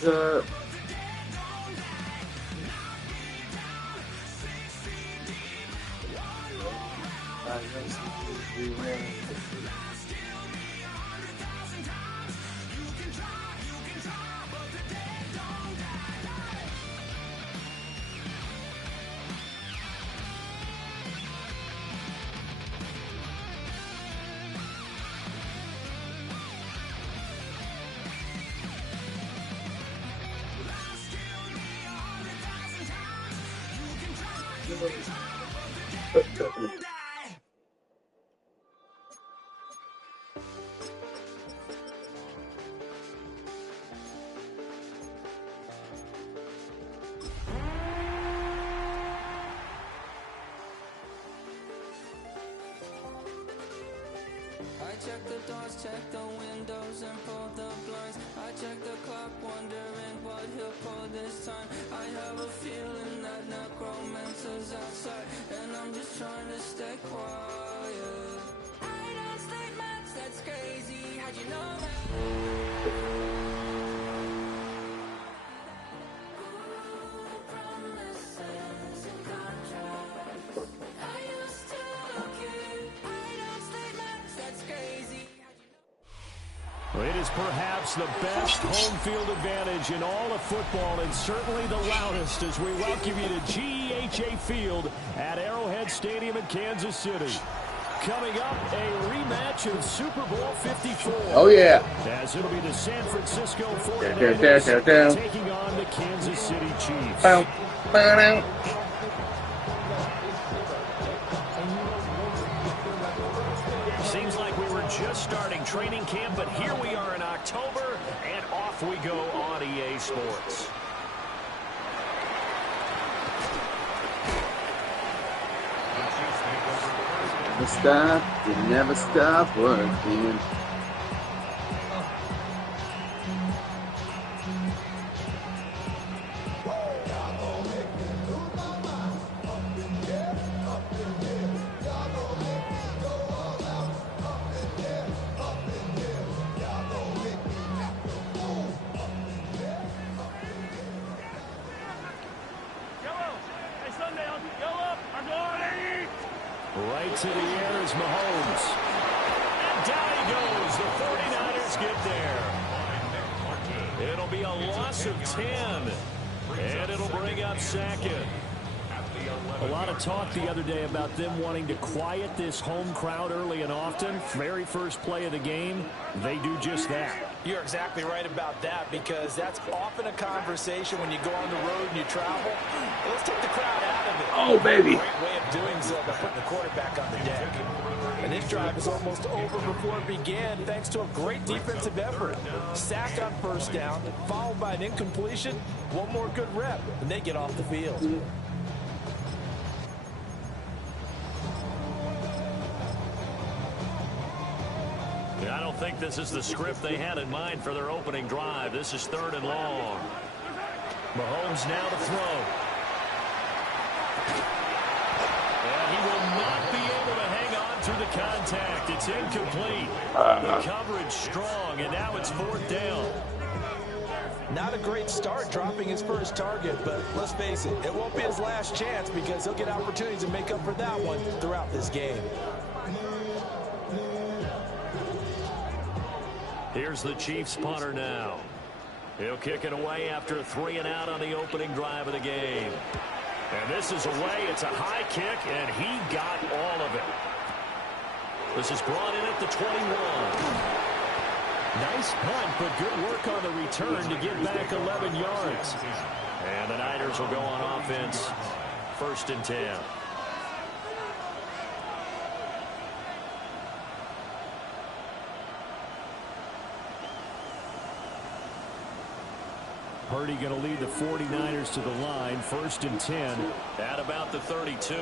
The check the doors, check the windows, and pull the blinds. I check the clock, wondering what he'll pull this time. I have a feeling that necromancer's outside, and I'm just trying to stay quiet. I don't stay much, that's crazy. How'd you know that? It is perhaps the best home field advantage in all of football, and certainly the loudest, as we welcome you to GEHA Field at Arrowhead Stadium in Kansas City. Coming up, a rematch of Super Bowl 54. oh yeah. As it'll be the San Francisco 49ers taking on the Kansas City Chiefs. Seems like we were just starting training camp, but here we are in October, and off we go on EA Sports. You never stop working. Right to the air is Mahomes. And down he goes. The 49ers get there. It'll be a loss of 10. And it'll bring up second. A lot of talk the other day about them wanting to quiet this home crowd early and often. Very first play of the game, they do just that. You're exactly right about that, because that's often a conversation when you go on the road and you travel. Let's take the crowd out of it. Oh, baby. Great way of doing so by putting the quarterback on the deck. And this drive is almost over before it began, thanks to a great defensive effort. Sack on first down, followed by an incompletion. One more good rep, and they get off the field. I don't think this is the script they had in mind for their opening drive. This is 3rd and long. Mahomes now to throw. And he will not be able to hang on through the contact. It's incomplete. The coverage strong, and now it's 4th down. Not a great start dropping his first target, but let's face it, it won't be his last chance, because he'll get opportunities to make up for that one throughout this game. Here's the Chiefs punter now. He'll kick it away after a 3 and out on the opening drive of the game. And this is away. It's a high kick, and he got all of it. This is brought in at the 21. Nice punt, but good work on the return to get back 11 yards. And the Niners will go on offense. 1st and 10. Purdy going to lead the 49ers to the line. 1st and 10 at about the 32.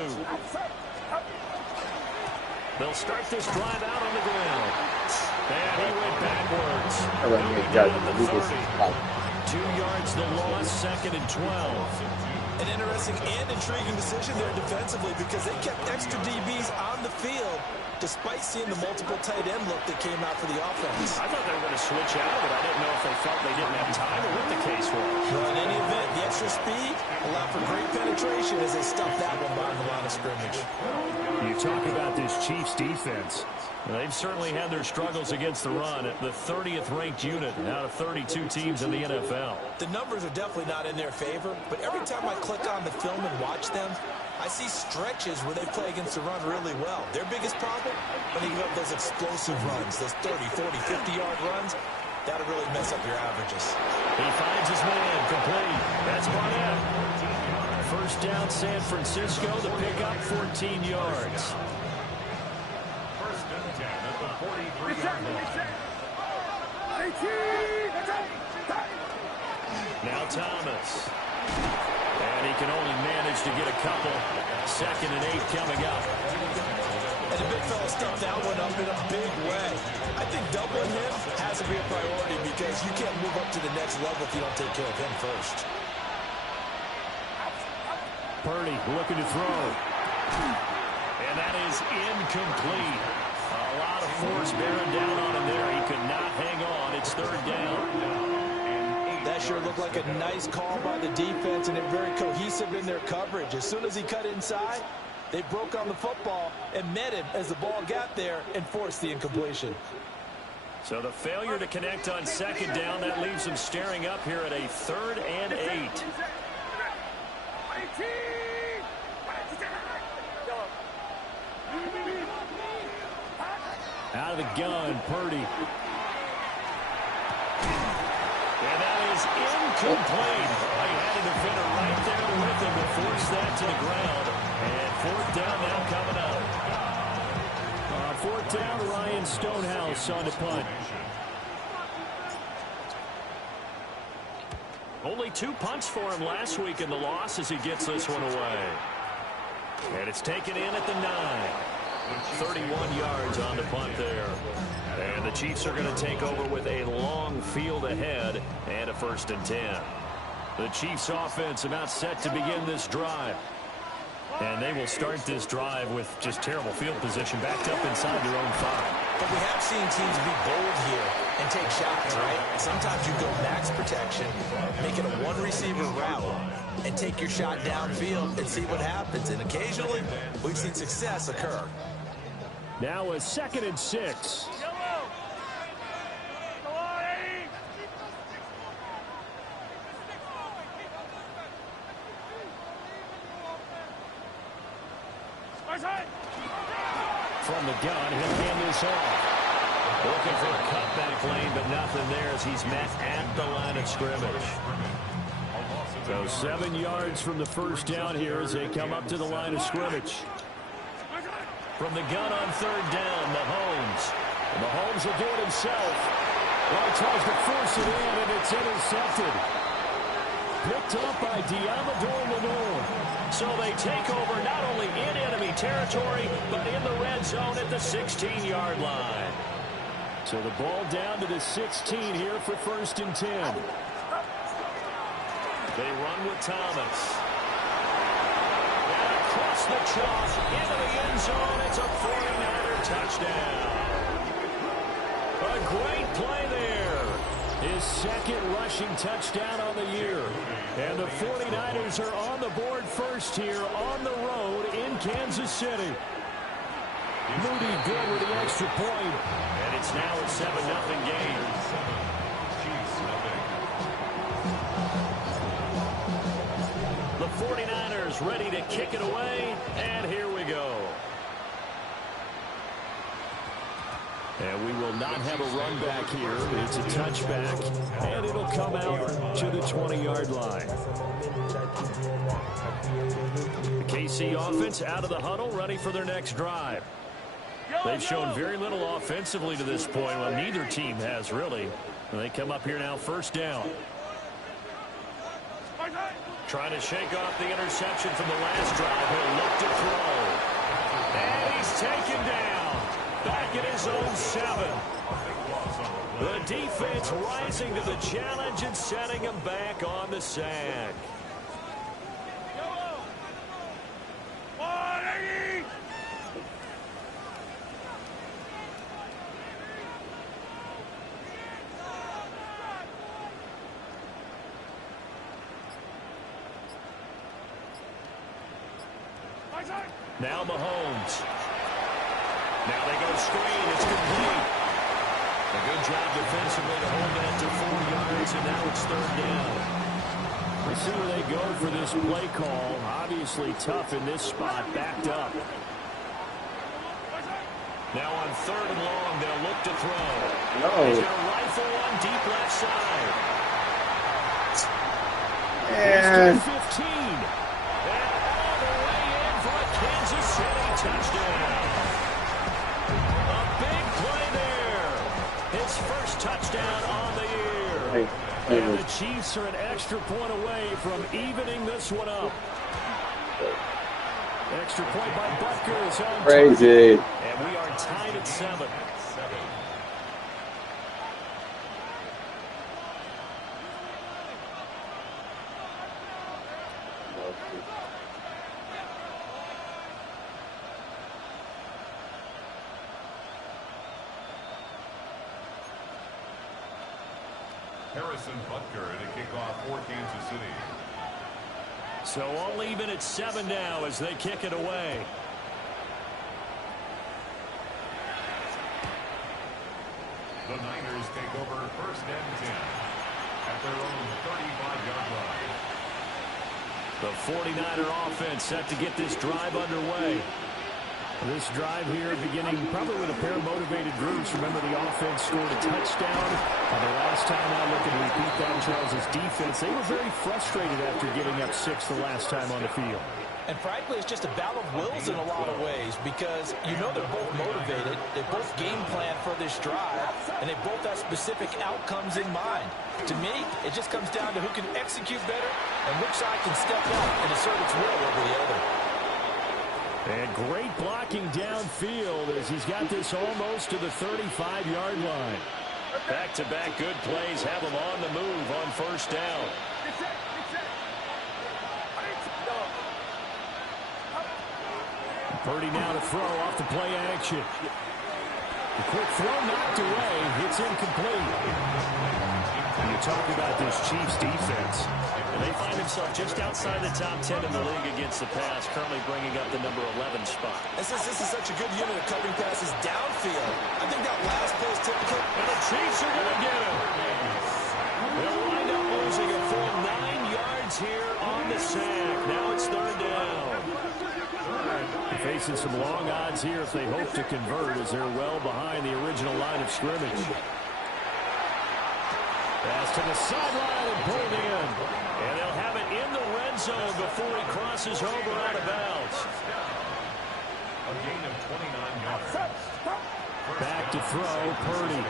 They'll start this drive out on the ground. And he went backwards. Oh, 2 yards the loss, 2nd and 12. An interesting and intriguing decision there defensively, because they kept extra DBs on the field despite seeing the multiple tight end look that came out for the offense. I thought they were going to switch out of it. I didn't know if they felt they didn't have time or what the case was. Well, in any event, the extra speed allowed for great penetration as they stuffed that one behind the line of scrimmage. You talk about this Chiefs defense. They've certainly had their struggles against the run at the 30th ranked unit out of 32 teams in the NFL. The numbers are definitely not in their favor, but every time I click on the film and watch them, I see stretches where they play against the run really well. Their biggest problem, when they give up those explosive runs, those 30, 40, 50-yard runs, that'll really mess up your averages. He finds his man complete. That's Barnett. First down, San Francisco. The pickup, 14 yards. Now Thomas. And he can only manage to get a couple. 2nd and 8 coming up. And the big fella stuffed that one up in a big way. I think doubling him has to be a priority because you can't move up to the next level if you don't take care of him first. Purdy looking to throw. And that is incomplete. A lot of force bearing down on him there. He could not hang on. It's 3rd down. That sure looked like a nice call by the defense, and they're very cohesive in their coverage. As soon as he cut inside, they broke on the football and met him as the ball got there and forced the incompletion. So the failure to connect on 2nd down, that leaves them staring up here at a 3rd and 8. Out of the gun, Purdy. And that is incomplete. He had a defender right there with him to force that to the ground. And 4th down now coming up. 4th down, Ryan Stonehouse on the punt. Only 2 punts for him last week in the loss as he gets this one away. And it's taken in at the 9. 31 yards on the punt there. And the Chiefs are going to take over with a long field ahead and a 1st and 10. The Chiefs offense about set to begin this drive. And they will start this drive with just terrible field position backed up inside their own 5. But we have seen teams be bold here and take shots, right? Sometimes you go max protection, make it a one-receiver route, and take your shot downfield and see what happens. And occasionally, we've seen success occur. Now a 2nd and 6. From the gun, he'll hand this off. Looking for a cutback lane, but nothing there as he's met at the line of scrimmage. So 7 yards from the 1st down here as they come up to the line of scrimmage. From the gun on 3rd down, Mahomes. Mahomes will do it himself. Well, he tries to force it in, and it's intercepted. Picked up by Diamador Lenore. So they take over not only in enemy territory, but in the red zone at the 16-yard line. So the ball down to the 16 here for 1st and 10. They run with Thomas. And across the chalk into the end zone. It's a 49er touchdown. A great play there. His 2nd rushing touchdown on the year. And the 49ers are on the board first here on the road in Kansas City. Moody good with the extra point. And it's now a 7-0 game. The 49ers ready to kick it away. And here we go. And we will not have a run back here. It's a touchback, and it'll come out to the 20-yard line. The KC offense out of the huddle, ready for their next drive. They've shown very little offensively to this point. Well, neither team has, really. And they come up here now, 1st down. Trying to shake off the interception from the last drive. He'll look to throw. And he's taken down. Back at his own 7. The defense rising to the challenge and setting him back on the sack. Now Mahomes. Now they go screen. It's complete. A good job defensively to hold that to 4 yards, and now it's 3rd down. We'll see where they go for this play call. Obviously tough in this spot, backed up. Now on 3rd and long, they'll look to throw. He's going to rifle one deep left side. And He's to 15. And all the way in for a Kansas City touchdown. A big play there. His first touchdown on the year. And the Chiefs are an extra point away from evening this one up. Extra point by Butker is on crazy. target. And we are tied at 7. Harrison Butker to kick off for Kansas City. So all even at 7 now as they kick it away. The Niners take over 1st and 10 at their own 35-yard line. The 49er offense set to get this drive underway. This drive here beginning probably with a pair of motivated groups. Remember, the offense scored a touchdown. The last time I looked at repeat that, Charles' defense, they were very frustrated after giving up 6 the last time on the field. And frankly, it's just a battle of wills in a lot of ways because you know they're both motivated. They both game plan for this drive, and they both have specific outcomes in mind. To me, it just comes down to who can execute better and which side can step up and assert its will over the other. And great blocking downfield as he's got this almost to the 35-yard line. Back-to-back good plays have him on the move on 1st down. Purdy now to throw off the play action. The quick throw knocked away. It's incomplete. You talk about this Chiefs defense. And they find themselves just outside the top 10 in the league against the pass, currently bringing up the number 11 spot. And since this is such a good unit of covering passes downfield, I think that last play is typical. And the Chiefs are going to get him. They'll wind up losing a full 9 yards here on the sack. Now it's 3rd down. They're facing some long odds here if they hope to convert as they're well behind the original line of scrimmage. Pass to the sideline and pulled in. And they'll have it in the red zone before he crosses over out of bounds. A gain of 29 yards. Back to throw, Purdy.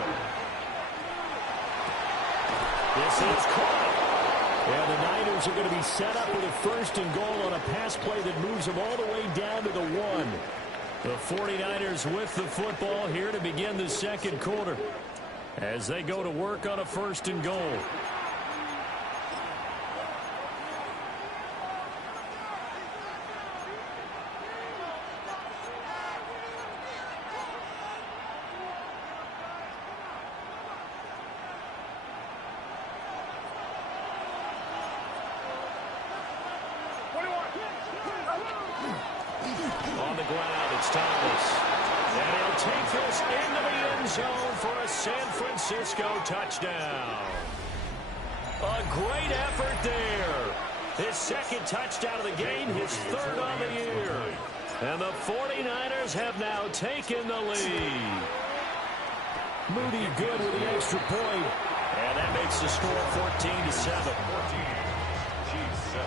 This is caught. And the Niners are going to be set up with a 1st and goal on a pass play that moves them all the way down to the 1. The 49ers with the football here to begin the 2nd quarter as they go to work on a 1st and goal. On the ground, it's Thomas. And he'll take this into the end zone for a San Francisco touchdown. A great effort there. His 2nd touchdown of the game, his 3rd on the year. And the 49ers have now taken the lead. Moody good with the extra point. And that makes the score 14-7. 14, Chiefs 7.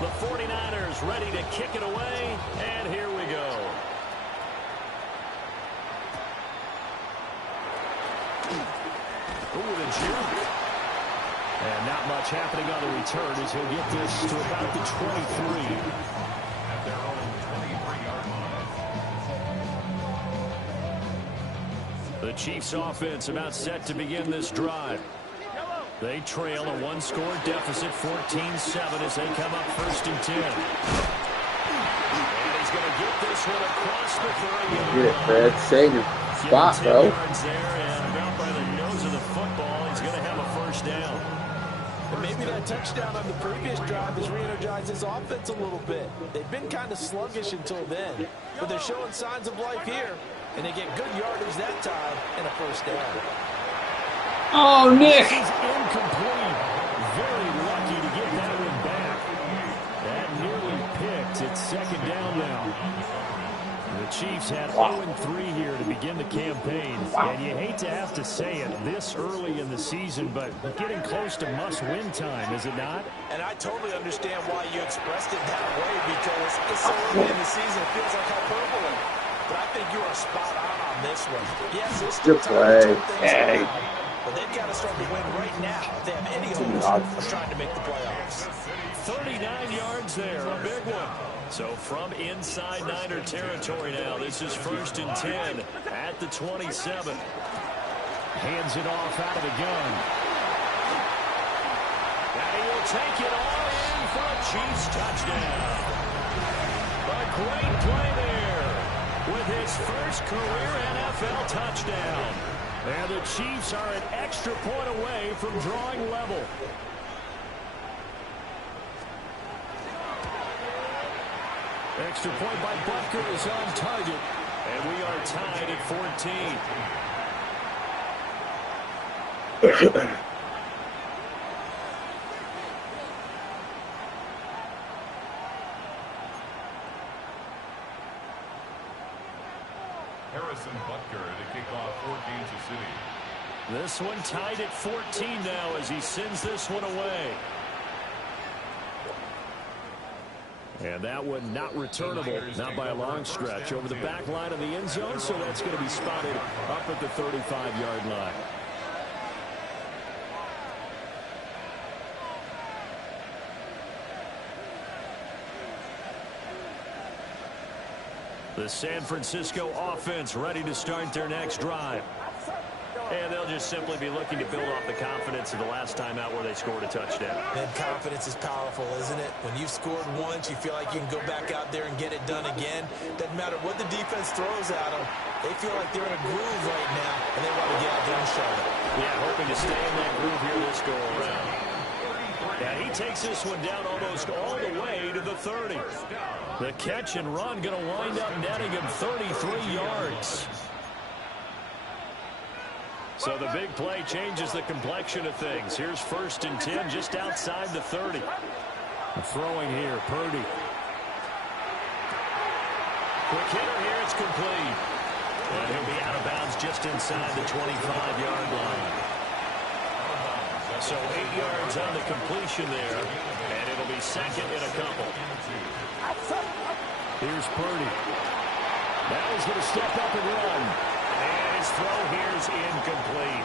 The 49ers ready to kick it away, and here we go. Ooh, the jump. And not much happening on the return as he'll get this to about the 23. At their own 23-yard line. The Chiefs offense about set to begin this drive. They trail a one-score deficit, 14-7, as they come up 1st and 10. And he's going to get this one across the 30. Get it, Fred. Save your spot, bro. Yards there, and about by the nose of the football, he's going to have a 1st down. And maybe that touchdown on the previous drive has re-energized his offense a little bit. They've been kind of sluggish until then, but they're showing signs of life here, and they get good yardage that time and a 1st down. Oh, Nick! He's incomplete. Very lucky to get that one back. That nearly picked. It's 2nd down now. The Chiefs had 0-3 here to begin the campaign. And you hate to have to say it this early in the season, but getting close to must-win time, is it not? And I totally understand why you expressed it that way, because it's so early in the season, it feels like hyperbole. But I think you are spot on this one. Yes, it's still time to turn things around. But they've got to start to win right now if they have any hopes of trying to make the playoffs. 39 yards there, a big one. So from inside Niner territory now, this is 1st and 10 at the 27. Hands it off out of the gun. And he will take it all in for a Chiefs touchdown. A great play there with his first career NFL touchdown. And the Chiefs are an extra point away from drawing level. Extra point by Butker is on target. And we are tied at 14. Harrison Butker to kick off for Kansas City. This one tied at 14 now as he sends this one away. And that one not returnable, not by a long stretch, over the back line of the end zone, so that's going to be spotted up at the 35-yard line. The San Francisco offense ready to start their next drive. And they'll just simply be looking to build off the confidence of the last time out where they scored a touchdown. And confidence is powerful, isn't it? When you've scored once, you feel like you can go back out there and get it done again. Doesn't matter what the defense throws at them. They feel like they're in a groove right now, and they want to get out there and show it. Yeah, hoping to stay in that groove here this go around. And he takes this one down almost all the way to the 30. The catch and run going to wind up netting him 33 yards. So the big play changes the complexion of things. Here's 1st and 10 just outside the 30. Throwing here, Purdy. Quick hitter here, it's complete. And he'll be out of bounds just inside the 25-yard line. So 8 yards on the completion there, and it'll be 2nd and a couple. Here's Purdy. Now he's going to step up and run. And his throw here is incomplete.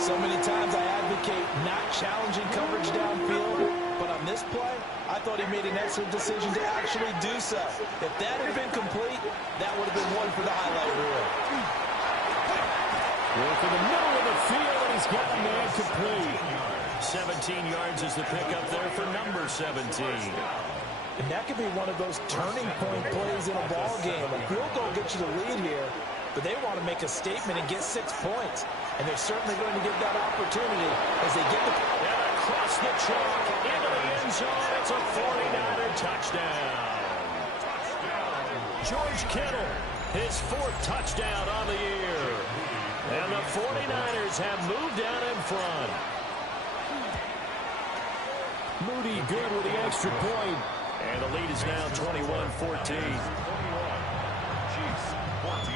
So many times I advocate not challenging coverage downfield, but on this play, I thought he made an excellent decision to actually do so. If that had been complete, that would have been one for the highlight reel. Work in the middle of the field, and he's got a man complete. 17 yards is the pickup there for number 17. And that could be one of those turning point plays in a ball game. A field goal gets you the lead here, but they want to make a statement and get 6 points. And they're certainly going to get that opportunity as they get the... And across the chalk, into the end zone, it's a 49er touchdown. George Kittle, his 4th touchdown on the year. And the 49ers have moved down in front. Moody good with the extra point. And the lead is now 21-14. Chiefs 14.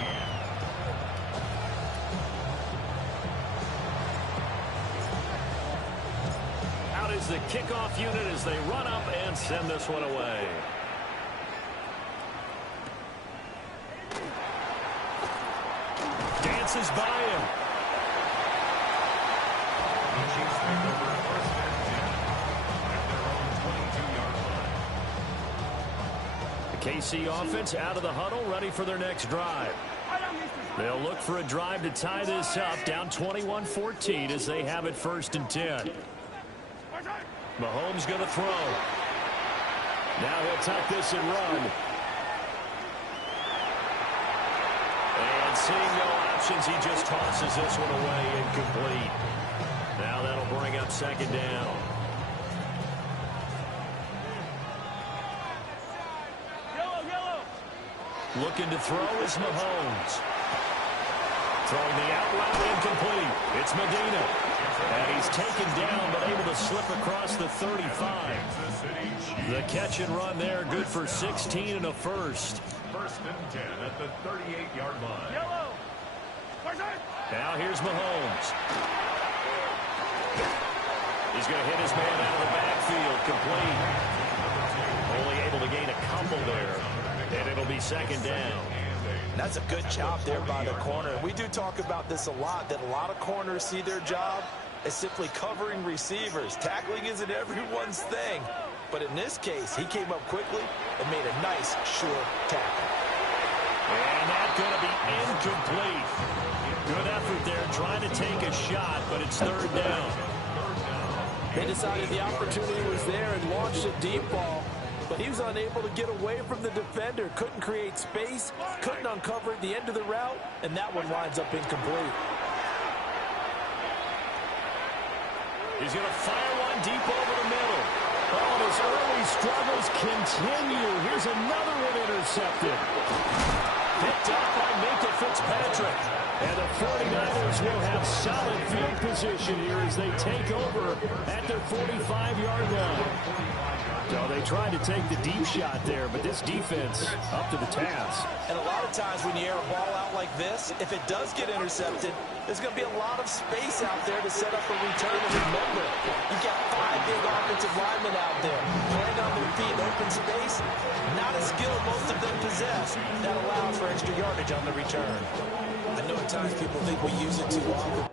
Out is the kickoff unit as they run up and send this one away. Dances by him. The Chiefs take over 1st and 10 at their own 22-yard line. The KC offense out of the huddle, ready for their next drive. They'll look for a drive to tie this up, down 21-14 as they have it 1st and 10. Mahomes going to throw. Now he'll tuck this and run. And seeing no options, he just tosses this one away, incomplete. Now that'll bring up 2nd down. Looking to throw is Mahomes. Throwing the out route, incomplete. It's Medina. And he's taken down, but able to slip across the 35. The catch and run there, good for 16 and a first. 1st and 10 at the 38-yard line. Now here's Mahomes. He's going to hit his man out of the backfield, complete. Only able to gain a couple there. And it'll be 2nd down. That's a good job there by the corner. We do talk about this a lot, that a lot of corners see their job as simply covering receivers. Tackling isn't everyone's thing. But in this case, he came up quickly and made a nice, short tackle. And that's going to be incomplete. Good effort there, trying to take a shot, but it's 3rd down. They decided the opportunity was there and launched a deep ball. But he was unable to get away from the defender. Couldn't create space. Couldn't uncover the end of the route. And that one winds up incomplete. He's going to fire one deep over the middle. Oh, his early struggles continue. Here's another one intercepted. Picked up by Minka Fitzpatrick. And the 49ers will have solid field position here as they take over at their 45-yard line. So they tried to take the deep shot there, but this defense up to the task. And a lot of times when you air a ball out like this, if it does get intercepted, there's going to be a lot of space out there to set up a return. And remember, you've got 5 big offensive linemen out there playing on their feet in open space. Not a skill most of them possess that allows for extra yardage on the return. I know at times people think we use it too often.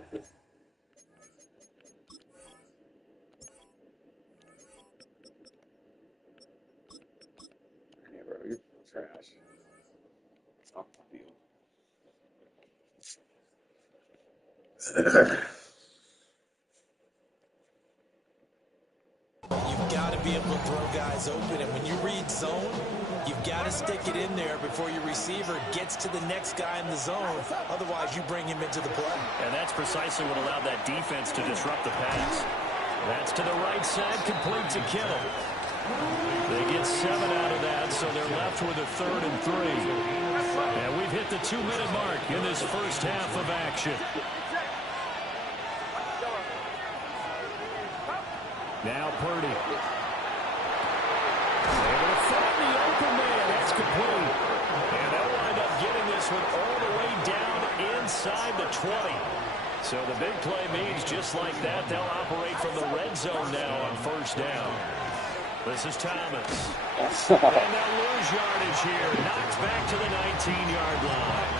Trash. Off the field. You've got to be able to throw guys open, and when you read zone, you've got to stick it in there before your receiver gets to the next guy in the zone. Otherwise, you bring him into the play. And that's precisely what allowed that defense to disrupt the pass. That's to the right side, complete to Kittle. They get 7 out of that, so they're left with a 3rd and 3. And we've hit the 2-minute mark in this first half of action. Now Purdy. Able to find the open man. That's complete. And they'll wind up getting this one all the way down inside the 20. So the big play means just like that, they'll operate from the red zone now on 1st down. This is Thomas. And they'll lose yardage here. Knocks back to the 19-yard line.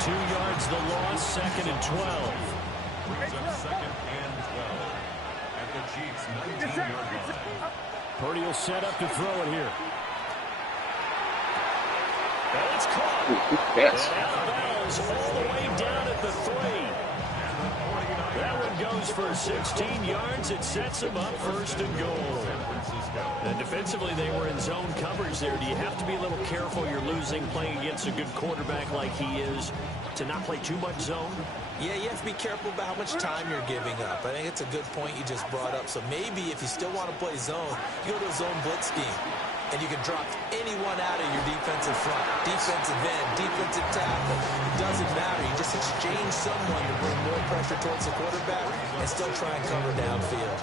2 yards the loss, 2nd and 12. Brings up 2nd and 12 at the Chiefs' 19-yard line. Purdy will set up to throw it here. And it's caught. Yes. And out of bounds all the way down at the 3. That one goes for 16 yards. It sets them up 1st and goal. And defensively, they were in zone coverage there. Do you have to be a little careful? You're losing, playing against a good quarterback like he is, to not play too much zone? Yeah, you have to be careful about how much time you're giving up. I think it's a good point you just brought up. So maybe if you still want to play zone, you go to a zone blitz scheme. And you can drop anyone out of your defensive front. Defensive end, defensive tackle. It doesn't matter. You just exchange someone to bring more pressure towards the quarterback and still try and cover downfield.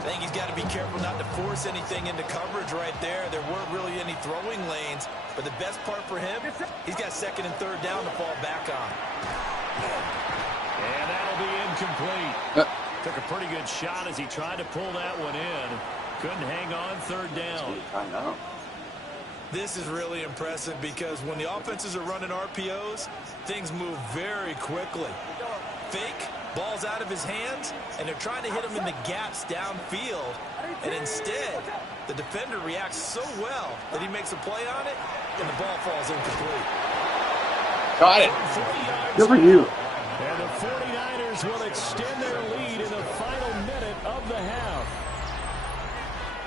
I think he's got to be careful not to force anything into coverage right there. There weren't really any throwing lanes. But the best part for him, he's got 2nd and 3rd down to fall back on. And that'll be incomplete. Took a pretty good shot as he tried to pull that one in. Couldn't hang on, 3rd down. I know. This is really impressive because when the offenses are running RPOs, things move very quickly. Fake, Ball's out of his hands, and they're trying to hit him in the gaps downfield. And instead, the defender reacts so well that he makes a play on it, and the ball falls incomplete. Got it. Good for you. And the 49ers will extend their lead in the final minute of the half.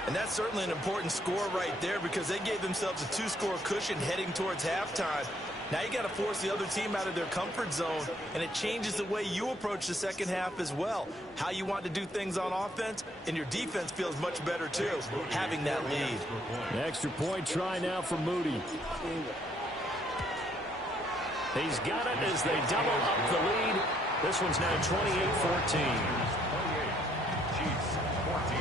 And that's certainly an important score right there because they gave themselves a 2-score cushion heading towards halftime. Now you got to force the other team out of their comfort zone, and it changes the way you approach the second half as well. How you want to do things on offense, and your defense feels much better too, having that lead. An extra point try now for Moody. He's got it as they double up the lead. This one's now 28-14. Chiefs 14.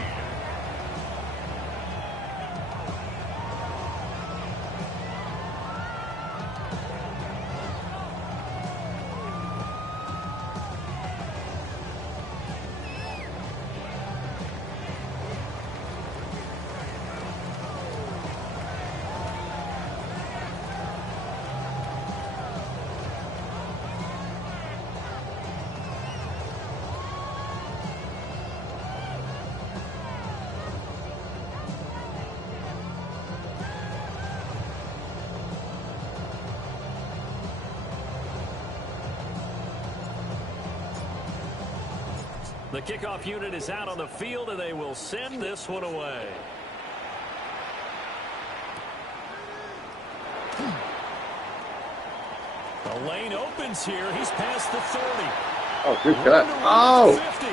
The kickoff unit is out on the field, and they will send this one away. The lane opens here. He's past the 30. Oh, good cut. Oh! 50.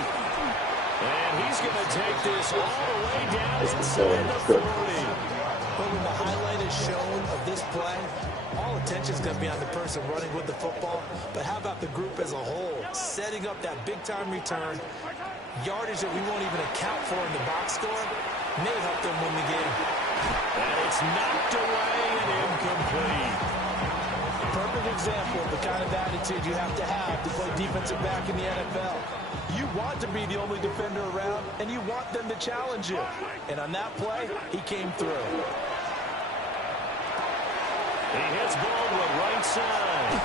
And he's going to take this all the way down inside the 40. But when the highlight is shown of this play, all attention is going to be on the person running with the football. But how about the group as a whole? Setting up that big-time return, yardage that we won't even account for in the box score, may help them win the game. And it's knocked away and incomplete. Perfect example of the kind of attitude you have to play defensive back in the NFL. You want to be the only defender around, and you want them to challenge you. And on that play, he came through. He hits Baldwin right side.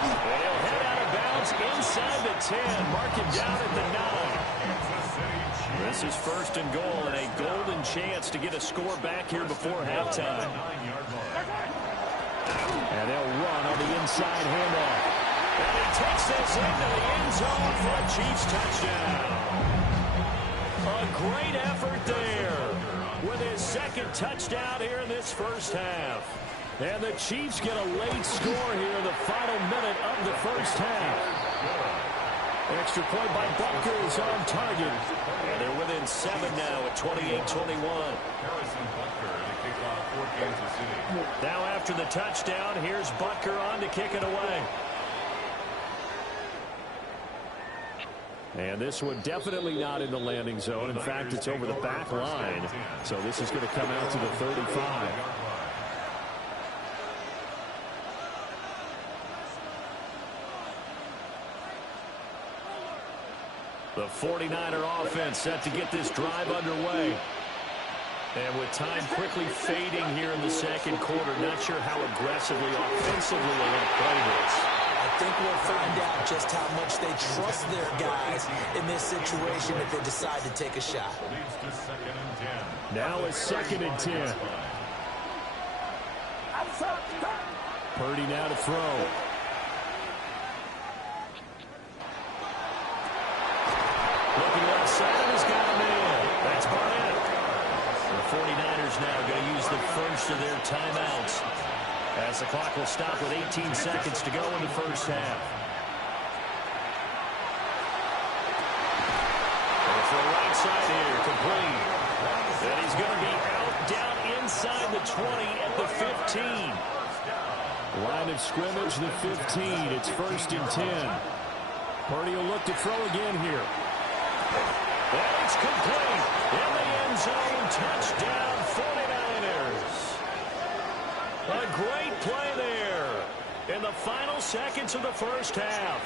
And he'll head out of bounds inside the 10. Mark him down at the 9. This is first and goal and a golden chance to get a score back here before halftime. And they'll run on the inside handoff. And he takes this into the end zone for a Chiefs touchdown. A great effort there with his second touchdown here in this first half. And the Chiefs get a late score here in the final minute of the first half. Extra point by Butker is on target. And they're within 7 now at 28-21. Now after the touchdown, here's Butker on to kick it away. And this one definitely not in the landing zone. In fact, it's over the back line. So this is going to come out to the 35. The 49er offense set to get this drive underway. And with time quickly fading here in the second quarter, not sure how aggressively, offensively they want to play this. I think we'll find out just how much they trust their guys in this situation if they decide to take a shot. Now it's 2nd and 10. Purdy now to throw. Looking left side, he's got a man. That's Barnett. The 49ers now going to use the first of their timeouts as the clock will stop with 18 seconds to go in the first half. And for the right side here, complete. And he's going to be out down inside the 20 at the 15. Line of scrimmage, the 15. It's 1st and 10. Purdy will look to throw again here. And it's complete. In the end zone, touchdown 49ers. A great play there in the final seconds of the first half.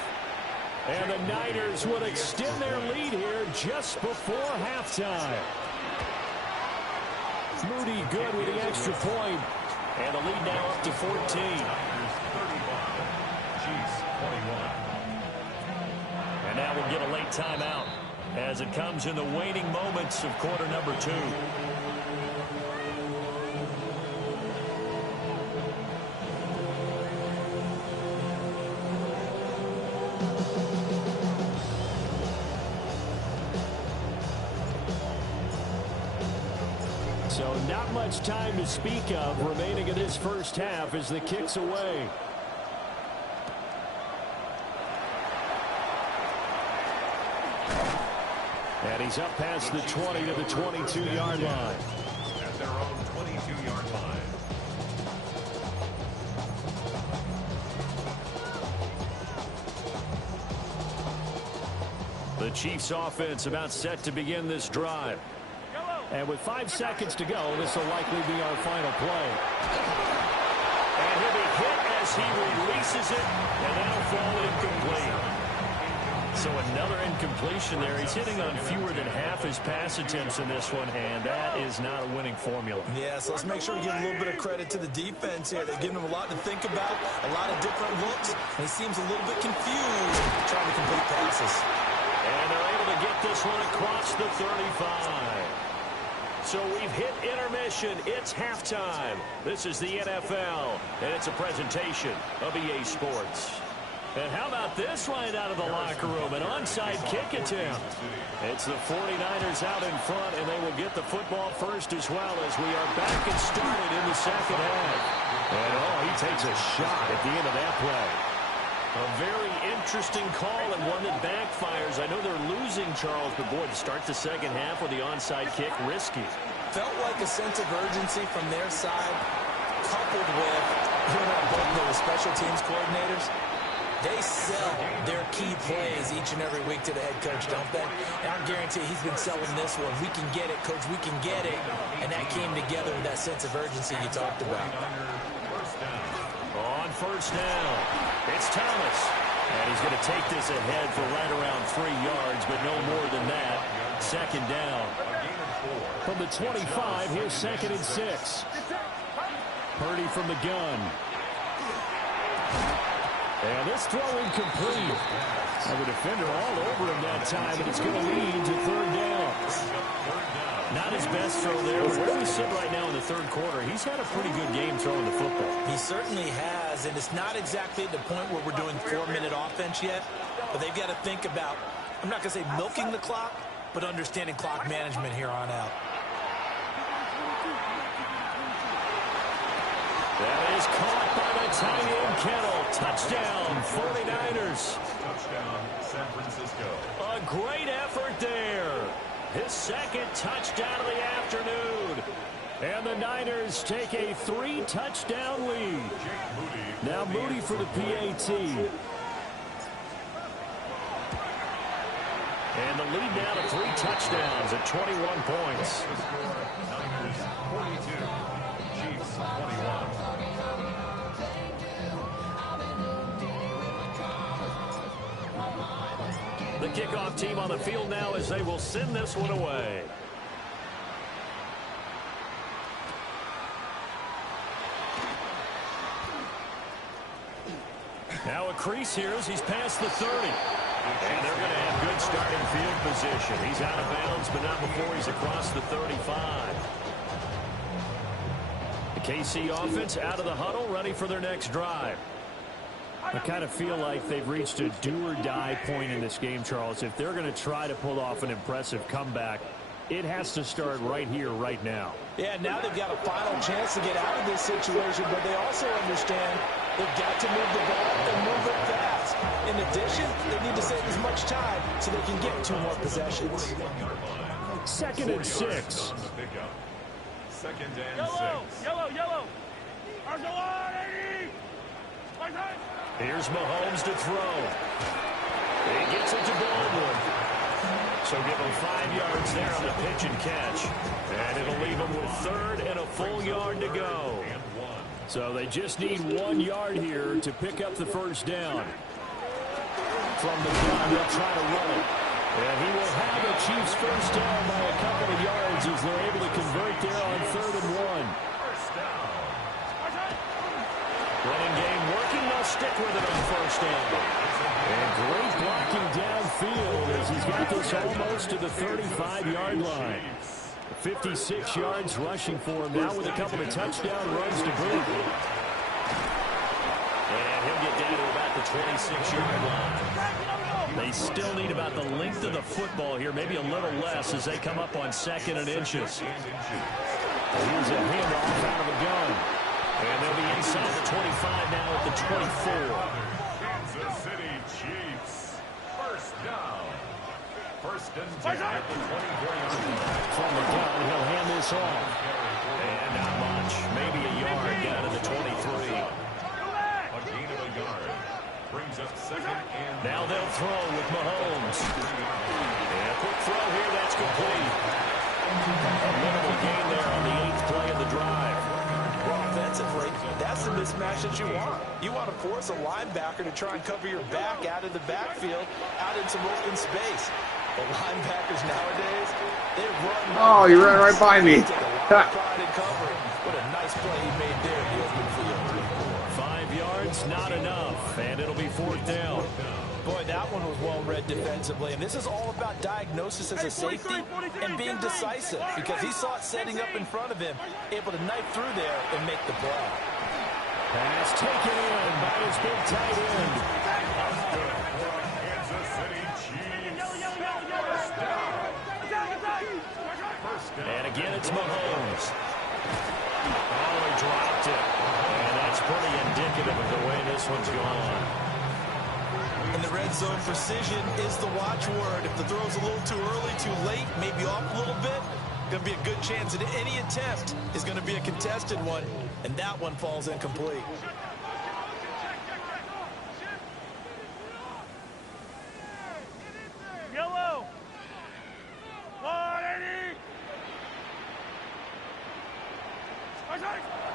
And the Niners will extend their lead here just before halftime. Moody good with the extra point. And the lead now up to 14. And that will get a late timeout as it comes in the waning moments of quarter number 2. So not much time to speak of remaining in this first half as the kick's away. And he's up past the 20 to the 22-yard line. At their own 22-yard line. The Chiefs offense about set to begin this drive. And with 5 seconds to go, this will likely be our final play. And he'll be hit as he releases it, and that'll fall incomplete. So another incompletion there. He's hitting on fewer than half his pass attempts in this one, and that is not a winning formula. Yeah, so let's make sure we give a little bit of credit to the defense here. They're giving him a lot to think about, a lot of different looks, and he seems a little bit confused trying to complete passes. And they're able to get this one across the 35. So we've hit intermission. It's halftime. This is the NFL, and it's a presentation of EA Sports. And how about this right out of the locker room? An onside kick attempt. It's the 49ers out in front, and they will get the football first as well as we are back and started in the second half. And, oh, he takes a shot at the end of that play. A very interesting call and one that backfires. I know they're losing, Charles, but boy, to start the second half with the onside kick, risky. Felt like a sense of urgency from their side, coupled with, you and I both know the special teams coordinators, they sell their key plays each and every week to the head coach, don't they? And I guarantee he's been selling this one. We can get it, coach, we can get it. And that came together with that sense of urgency you talked about. On first down, it's Thomas. And he's going to take this ahead for right around 3 yards, but no more than that. Second down. From the 25, here's 2nd and 6. Purdy from the gun. And this throw incomplete. And the defender all over him that time, and it's going to lead to 3rd down. Not his best throw there. Where we sit right now in the 3rd quarter, he's had a pretty good game throwing the football. He certainly has, and it's not exactly at the point where we're doing 4-minute offense yet, but they've got to think about, I'm not going to say milking the clock, but understanding clock management here on out. That is caught by the tight end Kettle. Touchdown, 49ers. Touchdown, San Francisco. A great effort there. His 2nd touchdown of the afternoon. And the Niners take a 3-touchdown lead. Now Moody for the PAT. And the lead now to 3 touchdowns at 21 points. Niners 42, Chiefs 21. The kickoff team on the field now as they will send this one away. Now a crease here as he's past the 30. And they're going to have good starting field position. He's out of bounds, but not before he's across the 35. The KC offense out of the huddle, ready for their next drive. I kind of feel like they've reached a do-or-die point in this game, Charles. If they're going to try to pull off an impressive comeback, it has to start right here, right now. Yeah, now they've got a final chance to get out of this situation, but they also understand they've got to move the ball and move it fast. In addition, they need to save as much time so they can get 2 more possessions. 2nd and 6. 2nd and 6. Yellow. Here's Mahomes to throw. He gets it to Baldwin. So give him 5 yards there on the pitch and catch. And it'll leave him with 3rd and a full yard to go. So they just need 1 yard here to pick up the first down. From the gun, they'll try to run it. And he will have the Chiefs first down by a couple of yards as they're able to convert there on 3rd and 1. Running game working. They'll stick with it on first down. And great blocking field as he's got this almost to the 35-yard line. 56 yards rushing for him now with a couple of touchdown runs to boot. And he'll get down to about the 26-yard line. They still need about the length of the football here, maybe a little less as they come up on 2nd and inches. Here's a handoff out of the gun. And they'll be inside the 25 now at the 24. Kansas City Chiefs. First down. First and 10 at the 24-yard line. From the gun, he'll hand this off. And not much. Maybe a yard down to the 23. A gain of a yard. Brings up 2nd and... Now they'll throw with Mahomes. And a quick throw here, that's complete. A minimal gain there on the 8th play of the drive. Well, offensively, that's the mismatch that you want. You want to force a linebacker to try and cover your back out of the backfield, out in some open space. The linebackers nowadays, they run. Oh, you ran right by me. Take a lot of pride in covering. What a nice play he made there in the open field. 5 yards, not enough, and it'll be 4th down. Boy, that one was well-read defensively, and this is all about diagnosis as a safety and being decisive because he saw it setting up in front of him, able to knife through there and make the play. Pass taken in by his big tight end. Kansas City Chiefs. First down. And again, it's Mahomes. Oh, he dropped it. And that's pretty indicative of the way this one's gone. In the red zone, precision is the watchword. If the throw's a little too early, too late, maybe off a little bit, going to be a good chance that any attempt is going to be a contested one, and that one falls incomplete. Yellow. 180.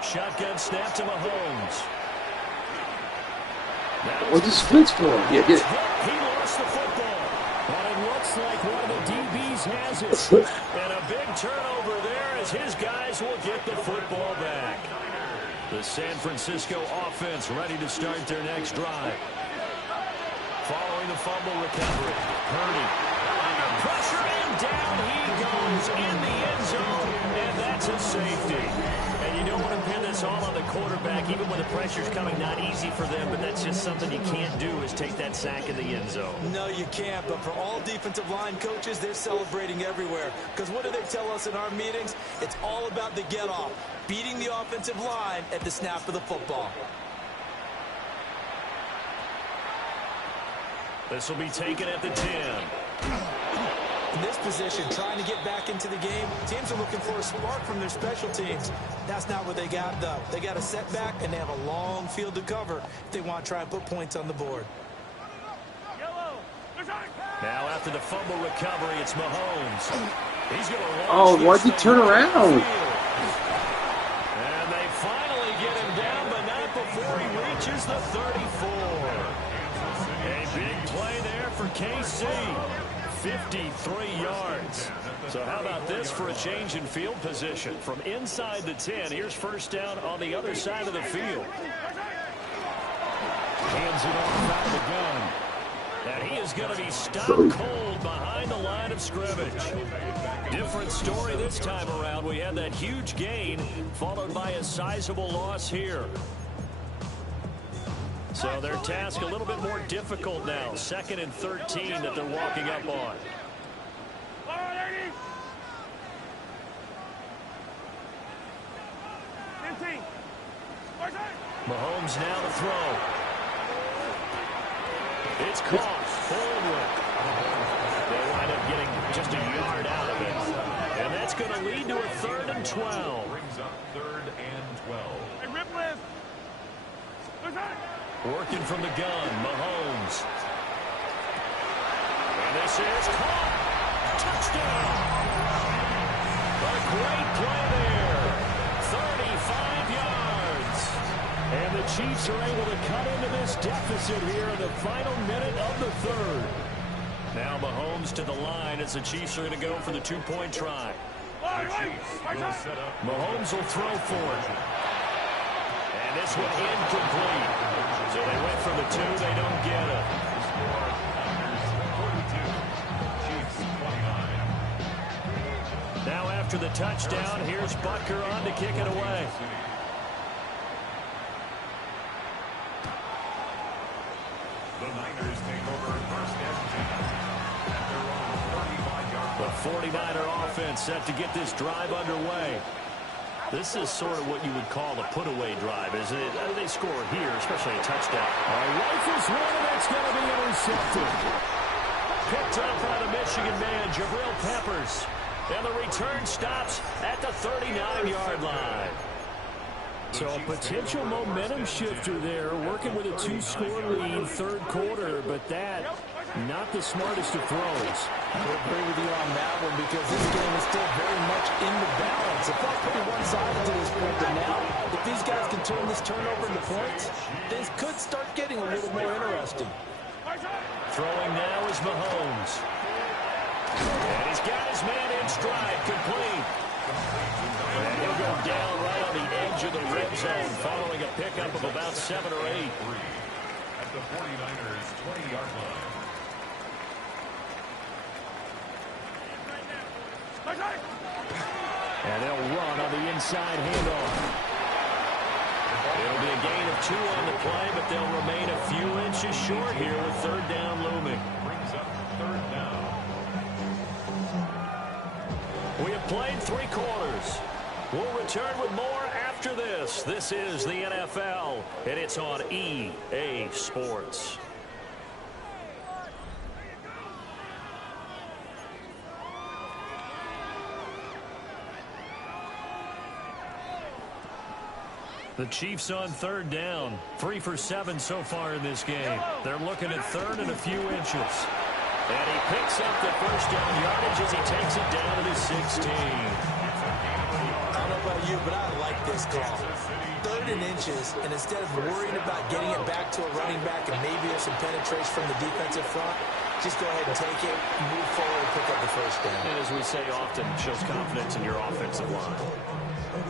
Shotgun snap to Mahomes. What's the splits for? Yeah, get it. He lost the football, but it looks like one of the DBs has it. And a big turnover there as his guys will get the football back. The San Francisco offense ready to start their next drive. Following the fumble recovery, Purdy. Under pressure and down he goes in the end zone, and that's a safety. And you don't want to pin this all on the quarterback, even when the pressure's coming. Not easy for them, but that's just something you can't do is take that sack in the end zone. No, you can't, but for all defensive line coaches, they're celebrating everywhere. Because what do they tell us in our meetings? It's all about the get-off, beating the offensive line at the snap of the football. This will be taken at the 10. In this position, trying to get back into the game, teams are looking for a spark from their special teams. That's not what they got, though. They got a setback, and they have a long field to cover if they want to try and put points on the board. Now after the fumble recovery, it's Mahomes. He's going to Oh, why'd you turn around? And they finally get him down, but not before he reaches the 34. A big play there for KC. 53 yards. So how about this for a change in field position? From inside the 10, here's first down on the other side of the field. Hands it off out of the gun. And he is going to be stopped cold behind the line of scrimmage. Different story this time around. We had that huge gain followed by a sizable loss here. So their task a little bit more difficult now. 2nd and 13 that they're walking up on. Mahomes now to throw. It's caught. Forward. They wind up getting just a yard out of it. And that's going to lead to a 3rd and 12. Brings up 3rd and 12. Working from the gun, Mahomes. And this is caught. Touchdown. A great play there. 35 yards. And the Chiefs are able to cut into this deficit here in the final minute of the 3rd. Now Mahomes to the line as the Chiefs are going to go for the 2-point try. Mahomes will throw for it. And this one incomplete. So they went for the 2, they don't get it. after the touchdown, here's Butker on to kick it away. The Niners take over first and 10 at their own 35-yard line. The 49er offense set to get this drive underway. This is sort of what you would call a put-away drive, isn't it? They score here, especially a touchdown. Rifles one, and that's going to be intercepted. Picked up by the Michigan man, Jabril Peppers. And the return stops at the 39-yard line. So a potential momentum shifter there, working with a 2-score lead, third quarter, but that, not the smartest of throws. I would agree with you on that one because this game is still very much in the balance. It felt pretty one-sided to this point, but now, if these guys can turn this turnover into points, things could start getting a little more interesting. Throwing now is Mahomes. And he's got his man in stride, complete. And he'll go down right on the edge of the red zone following a pickup of about 7 or 8. At the 49ers 20-yard line. And they'll run on the inside handoff. It'll be a gain of 2 on the play, but they'll remain a few inches short here with third down looming. Brings up third down. We have played 3 quarters. We'll return with more after this. This is the NFL, and it's on EA Sports. The Chiefs on third down. 3 for 7 so far in this game. They're looking at third and a few inches. And he picks up the first down yardage as he takes it down to the 16. I don't know about you, but I like this call. Third and inches, and instead of worrying about getting it back to a running back and maybe there's some penetration from the defensive front, just go ahead and take it, move forward, and pick up the first down. And as we say often, shows confidence in your offensive line.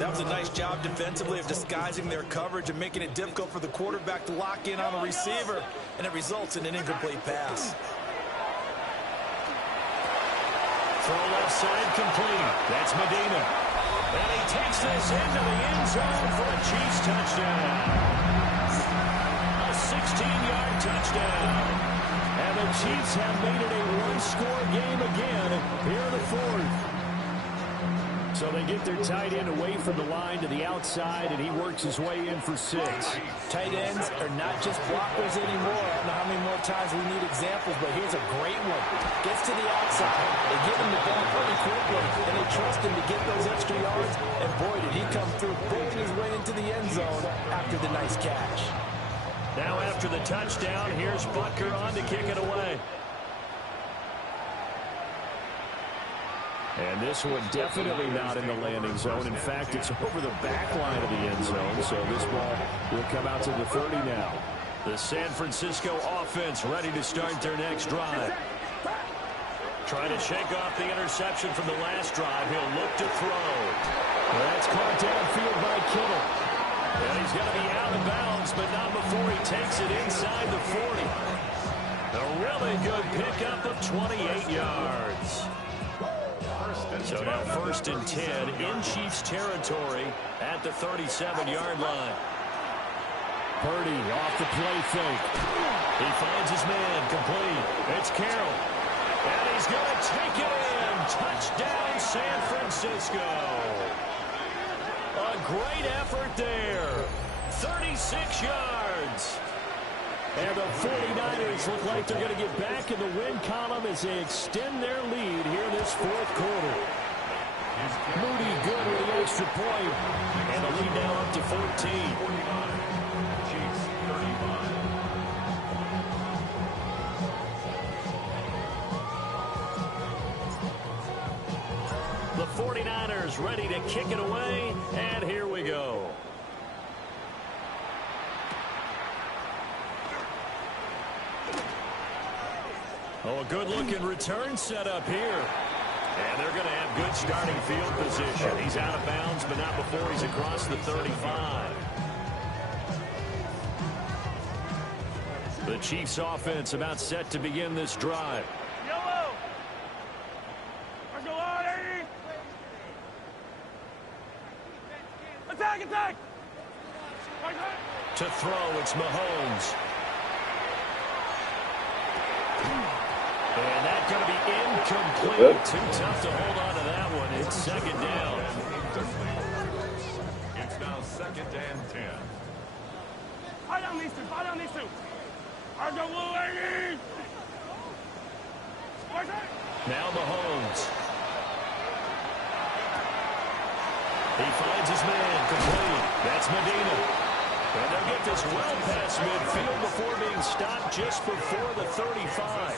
That was a nice job defensively of disguising their coverage and making it difficult for the quarterback to lock in on the receiver, and it results in an incomplete pass. Throw left side complete. That's Medina. And he takes this into the end zone for a Chiefs touchdown. A 16-yard touchdown. And the Chiefs have made it a one-score game again here in the fourth. So they get their tight end away from the line to the outside, and he works his way in for 6. Tight ends are not just blockers anymore. I don't know how many more times we need examples, but here's a great one. Gets to the outside. They give him the ball pretty quickly, and they trust him to get those extra yards. And boy, did he come through, pulling his way into the end zone after the nice catch. Now after the touchdown, here's Butker on to kick it away. And this one definitely not in the landing zone. In fact, it's over the back line of the end zone. So this ball will come out to the 30 now. The San Francisco offense ready to start their next drive. Trying to shake off the interception from the last drive. He'll look to throw. That's caught downfield by Kittle. And he's going to be out of bounds, but not before he takes it inside the 40. A really good pickup of 28 yards. So now 1st and 10 in Chiefs territory at the 37-yard line. Purdy off the play fake. He finds his man complete. It's Carroll. And he's going to take it in. Touchdown San Francisco. A great effort there. 36 yards. And the 49ers look like they're going to get back in the win column as they extend their lead here this fourth quarter. Moody good with the extra point. And the lead now up to 14. Chiefs 35. The 49ers ready to kick it away. And here we go. Oh, a good-looking return set up here. And they're going to have good starting field position. He's out of bounds, but not before he's across the 35. The Chiefs offense about set to begin this drive. To throw, it's Mahomes. And that's going to be incomplete. Too tough to hold on to that one. It's second down. It's now 2nd and 10. Fire on these two. Fire on these two. Are the blue ladies? Now Mahomes. He finds his man, complete. That's Medina. And they'll get this well past midfield before being stopped just before the 35.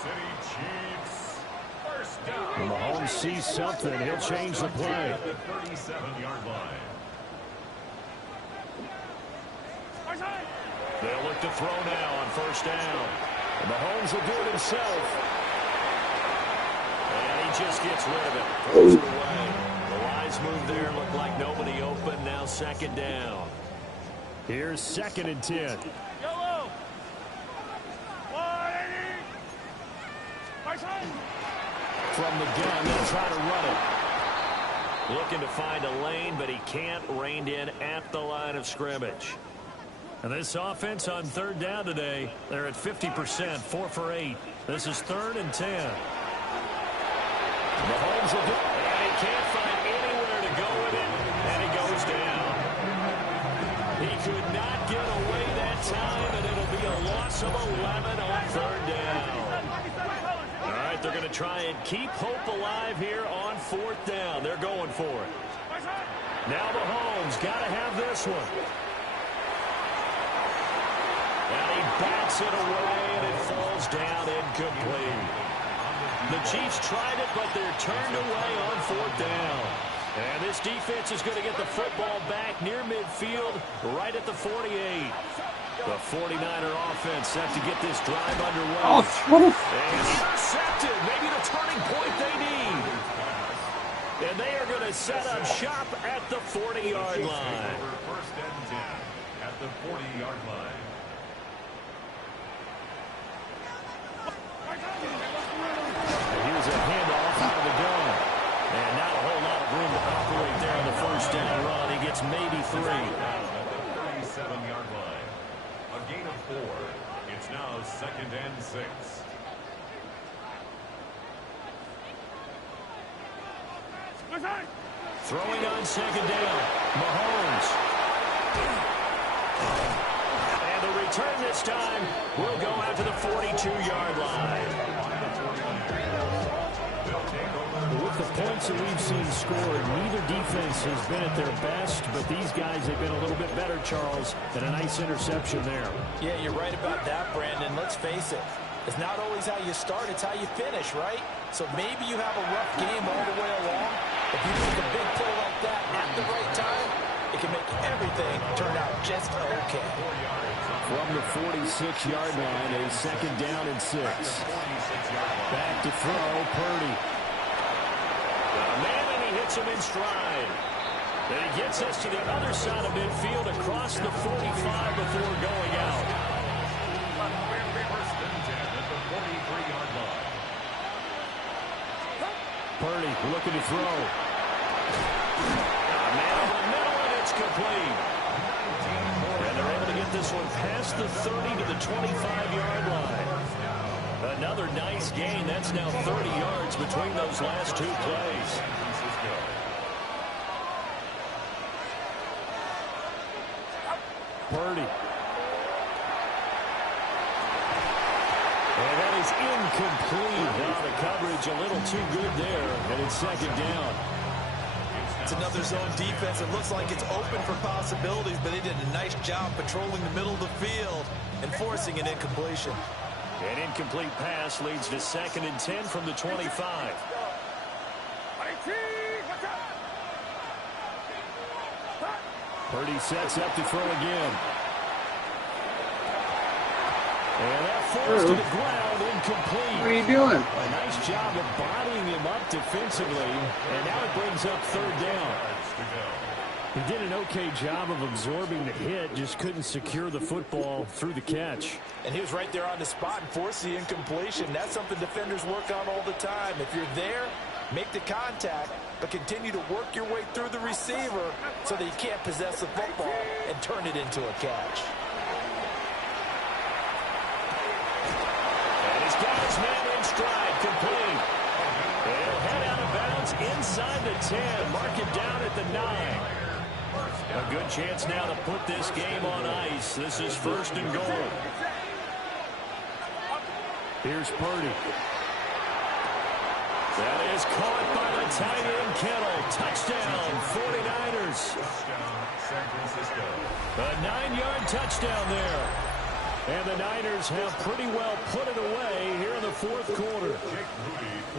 When Mahomes sees something, he'll change the play. The 37-yard line. They'll look to throw now on first down. And Mahomes will do it himself. And he just gets rid of it. Throws it away. The lines move there. Look like nobody open. Now second down. Here's 2nd and 10. Yellow. 180. From the gun, they'll try to run it. Looking to find a lane, but he can't. Reined in at the line of scrimmage. And this offense on third down today, they're at 50%, 4 for 8. This is 3rd and 10. Mahomes will do it, and he can't find anywhere to go with it, and he goes down. He could not get away that time, and it'll be a loss of 11 on third down. All right, they're going to try and keep hope alive here on 4th down. They're going for it. Now Mahomes got to have this one. And he bats it away, and it falls down incomplete. The Chiefs tried it, but they're turned away on 4th down. And this defense is going to get the football back near midfield, right at the 48. The 49er offense set to get this drive underway. Oh, and intercepted, maybe the turning point they need. And they are going to set up shop at the 40-yard line. 1st and 10 at the 40-yard line. Here's a handoff out of the gun. And not a whole lot of room to operate there on the first down run. He gets maybe 3. At the 37-yard line. A gain of 4. It's now 2nd and 6. Throwing on second down. Mahomes. And the return this time will go out to the 42-yard line. With the points that we've seen scored, neither defense has been at their best, but these guys have been a little bit better, Charles, and a nice interception there. Yeah, you're right about that, Brandon. Let's face it. It's not always how you start, it's how you finish, right? So maybe you have a rough game all the way along. If you make a big play like that at the right time, it can make everything turn out just okay. From the 46-yard line, a 2nd down and 6. Back to throw, Purdy. Man, and he hits him in stride. And he gets us to the other side of midfield across the 45 before going out. Purdy looking to throw. Man over the middle, and it's complete. And they're able to get this one past the 30 to the 25-yard line. Another nice gain. That's now 30 yards between those last 2 plays. Purdy. And that is incomplete. Now the coverage a little too good there, and it's 2nd down. It's another zone defense. It looks like it's open for possibilities, but they did a nice job patrolling the middle of the field and forcing an incompletion. An incomplete pass leads to 2nd and 10 from the 25. Purdy sets up to throw again. And that falls to the ground, incomplete. What are you doing? A nice job of bodying him up defensively, and now it brings up 3rd down. He did an okay job of absorbing the hit, just couldn't secure the football through the catch. And he was right there on the spot and forced the incompletion. That's something defenders work on all the time. If you're there, make the contact, but continue to work your way through the receiver so that you can't possess the football and turn it into a catch. He's got his man in stride, complete. He'll head out of bounds inside the 10. Mark it down at the 9. A good chance now to put this game on ice. This is 1st and goal. Here's Purdy. That is caught by the tight end, Kittle. Touchdown, 49ers. San Francisco. A 9-yard touchdown there. And the Niners have pretty well put it away here in the 4th quarter.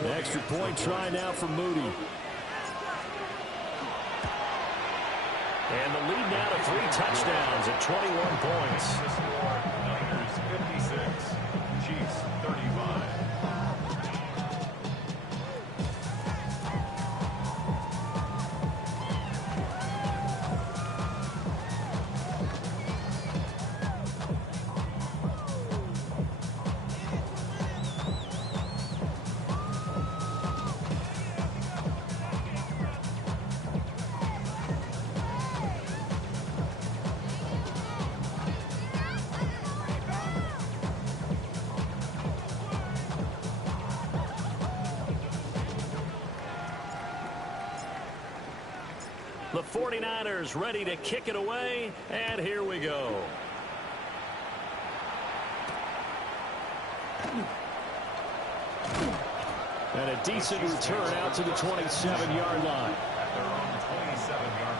An extra point try now for Moody. And the lead now to 3 touchdowns at 21 points. Niners 56, Chiefs 35. The 49ers ready to kick it away, and here we go. And a decent return out to the 27-yard line. At their own 27-yard line.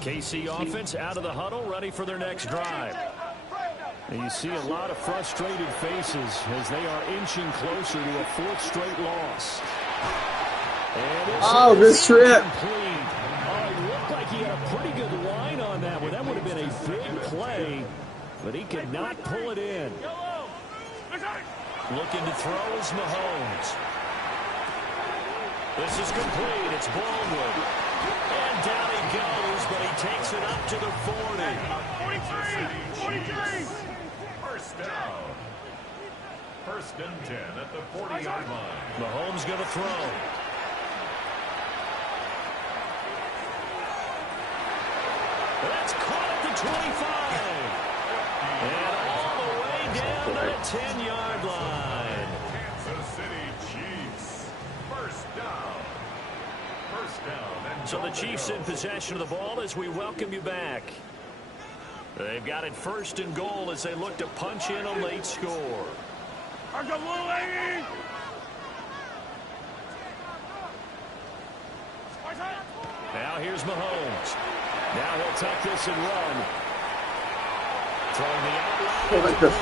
KC offense out of the huddle, ready for their next drive. And you see a lot of frustrated faces as they are inching closer to a 4th straight loss. Oh, good strip. It looked like he had a pretty good line on that one. That would have been a big play, but he could not pull it in. Looking to throw is Mahomes. This is complete. It's Baldwin. And down he goes, but he takes it up to the 40. 43. First down. 1st and 10 at the 40-yard line. Mahomes going to throw. That's caught at the 25. And all the way down to the 10-yard line. Kansas City Chiefs. First down. So the Chiefs in possession of the ball as we welcome you back. They've got it 1st and goal as they look to punch in a late score. Now here's Mahomes. Now he'll tuck this and run. Throwing the outline.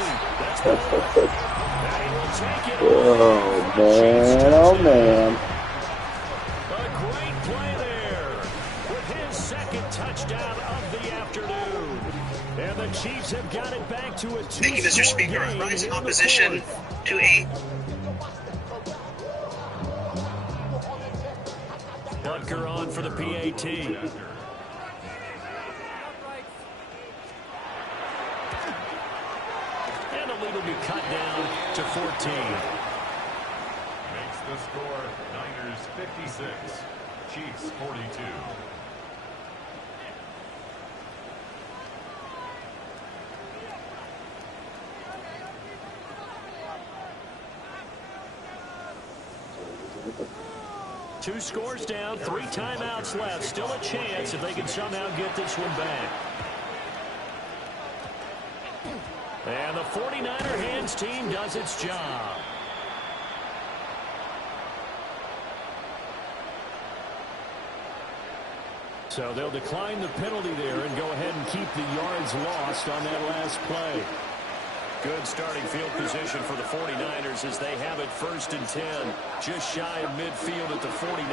That's Mahomes. Now he will take it. Oh, man. Oh, man. Touchdown of the afternoon. And the Chiefs have got it back to a 2-score Thank you, Mr. Speaker. Rise opposition to 8. Butker on for the PAT. And the lead will be cut down to 14. Makes the score Niners 56, Chiefs 42. Two scores down, 3 timeouts left. Still a chance if they can somehow get this one back. And the 49er hands team does its job. So they'll decline the penalty there and go ahead and keep the yards lost on that last play. Good starting field position for the 49ers as they have it 1st and 10, just shy of midfield at the 49. A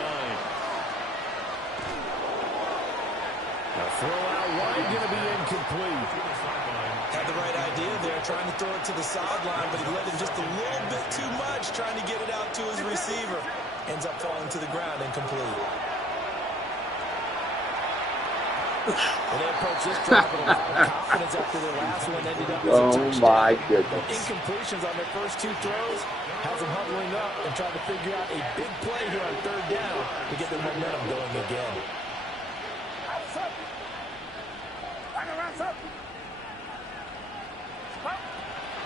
throw out wide going to be incomplete. Had the right idea there, trying to throw it to the sideline, but he let him just a little bit too much, trying to get it out to his receiver. Ends up falling to the ground, incomplete. Well, they approached this drive with confidence after their last one ended up as a Oh touchdown. my goodness. Incompletions on their first 2 throws has them huddling up and trying to figure out a big play here on 3rd down to get their momentum going again.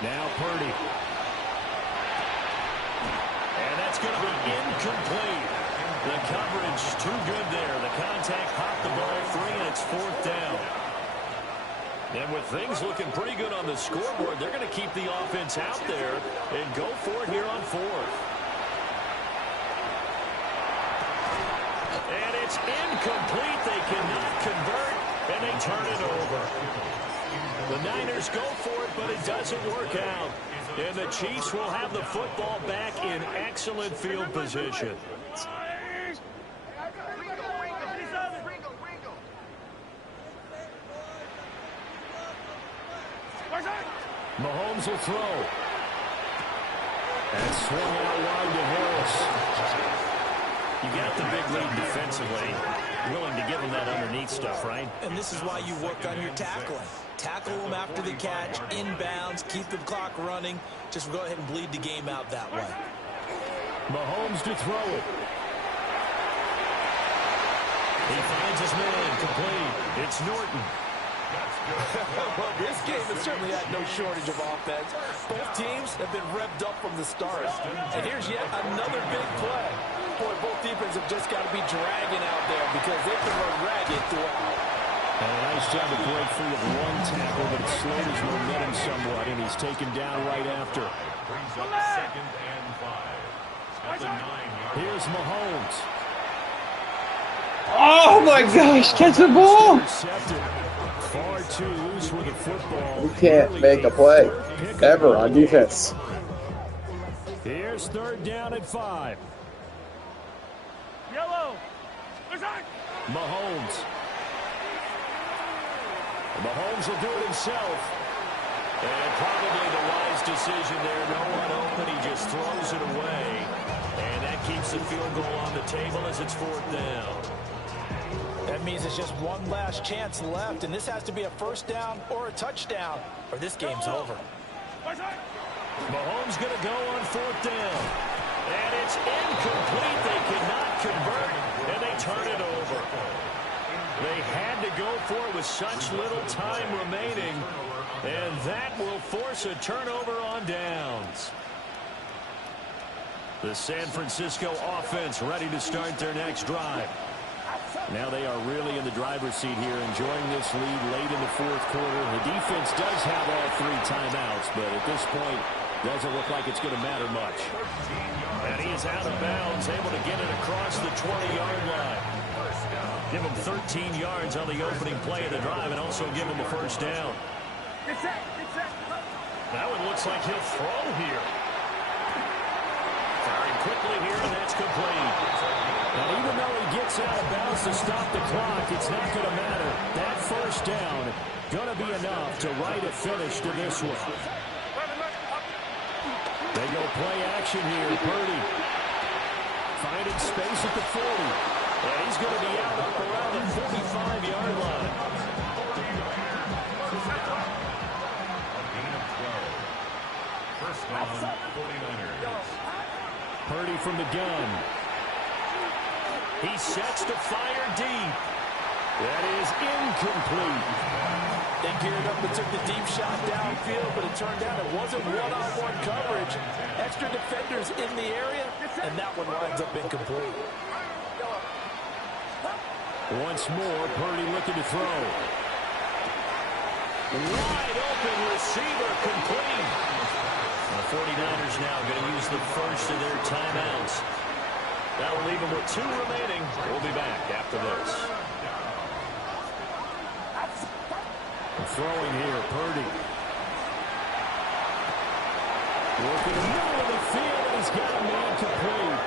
Now Purdy. And that's going to be incomplete. The coverage too good there. The contact popped the ball free, and it's 4th down. And with things looking pretty good on the scoreboard, they're going to keep the offense out there and go for it here on 4th. And it's incomplete. They cannot convert, and they turn it over. The Niners go for it, but it doesn't work out. And the Chiefs will have the football back in excellent field position. Mahomes will throw. And swung out wide to Harris. You got the big lead defensively. Willing to give them that underneath stuff, right? And this is why you work on your tackling. Tackle them after the catch, inbounds, keep the clock running. Just go ahead and bleed the game out that way. Mahomes to throw it. He finds his man, complete. It's Norton. Well, this game has certainly had no shortage of offense. Both teams have been revved up from the start. And here's yet another big play. Boy, both defenses have just got to be dragging out there because they can run ragged throughout. And a nice job to break free of one tackle, but it slowed his momentum somewhat, and he's taken down right after. Brings up 2nd and 5. At the 9-yard. Here's Mahomes. Oh my gosh, catch the ball! Far too loose with the football. You can't make a play ever on defense. Here's 3rd down and 5. Yellow. Mahomes. Mahomes will do it himself. And probably the wise decision there. No one open. He just throws it away. And that keeps the field goal on the table as it's 4th down. That means it's just one last chance left, and this has to be a 1st down or a touchdown, or this game's over. Mahomes going to go on 4th down. And it's incomplete. They cannot convert, and they turn it over. They had to go for it with such little time remaining, and that will force a turnover on downs. The San Francisco offense ready to start their next drive. Now they are really in the driver's seat here, enjoying this lead late in the 4th quarter. The defense does have all 3 timeouts, but at this point, doesn't look like it's going to matter much. And he is out of bounds, able to get it across the 20-yard line. Give him 13 yards on the opening play of the drive and also give him a 1st down. That one looks like he'll throw here. Firing quickly here, and that's complete. Now, even though he gets out of bounds to stop the clock, it's not going to matter. That 1st down going to be enough to write a finish to this one. They go play action here. Purdy finding space at the 40. And he's going to be out up around the 45-yard line. First down, 49ers. Purdy from the gun. He sets to fire deep. That is incomplete. They geared up and took the deep shot downfield, but it turned out it wasn't one-on-one coverage. Extra defenders in the area, and that one winds up incomplete. Once more, Purdy looking to throw. Wide open receiver, complete. The 49ers now going to use the first of their timeouts. That will leave them with 2 remaining. We'll be back after this. Throwing here, Purdy. Working in the middle of the field, and he's got a man complete.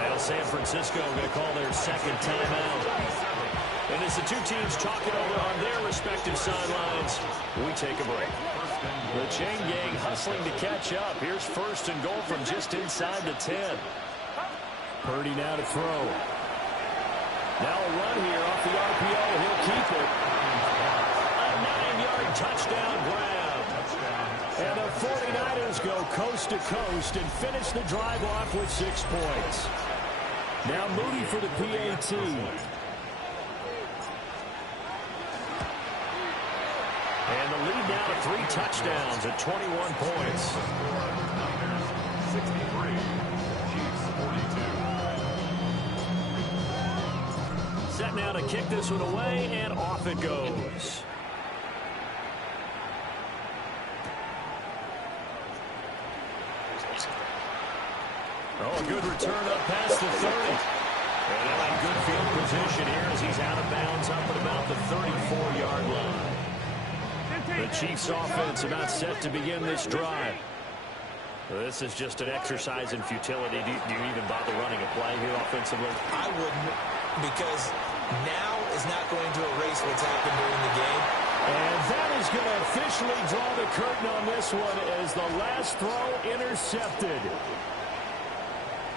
Now San Francisco going to call their 2nd timeout. And as the 2 teams talk it over on their respective sidelines, we take a break. The chain gang hustling to catch up. Here's 1st and goal from just inside the 10. Purdy now to throw. Now a run here off the RPO. He'll keep it. A 9-yard touchdown grab. And the 49ers go coast to coast and finish the drive off with 6 points. Now Moody for the PAT. And the lead now to 3 touchdowns at 21 points. 63, Chiefs 42. Set now to kick this one away, and off it goes. Oh, a good return up past the 30. And they're in good field position here as he's out of bounds up at about the 34-yard line. The Chiefs offense about set to begin this drive. This is just an exercise in futility. Do you even bother running a play here offensively? I wouldn't, because now is not going to erase what's happened during the game. And that is going to officially draw the curtain on this one as the last throw intercepted.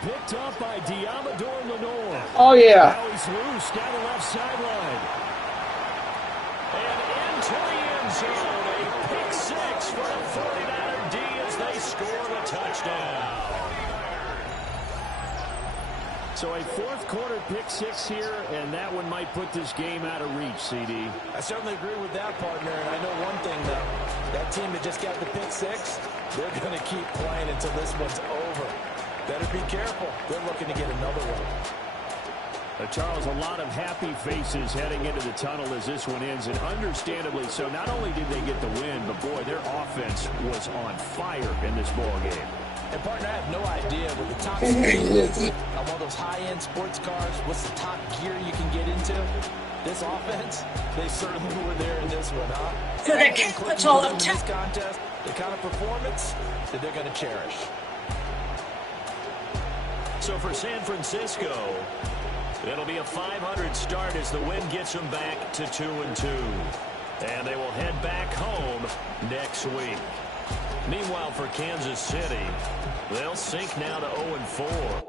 Picked up by Diamador Lenore. Oh, yeah. Now he's loose down the left sideline. And into the end zone. A pick 6 for the 49er D as they score the touchdown. So a fourth quarter pick 6 here, and that one might put this game out of reach, CD. I certainly agree with that, partner. And I know one thing, though. That team that just got the pick 6, they're going to keep playing until this one's over. Better be careful. They're looking to get another one. Charles, a lot of happy faces heading into the tunnel as this one ends, and understandably so. Not only did they get the win, but, boy, their offense was on fire in this ball game. And, partner, I have no idea with the top speed on one of those high-end sports cars, what's the top gear you can get into? This offense, they certainly were there in this one, huh? For the capital of this contest, the kind of performance that they're going to cherish. So for San Francisco, it'll be a 500 start as the win gets them back to 2-2. And they will head back home next week. Meanwhile, for Kansas City, they'll sink now to 0-4.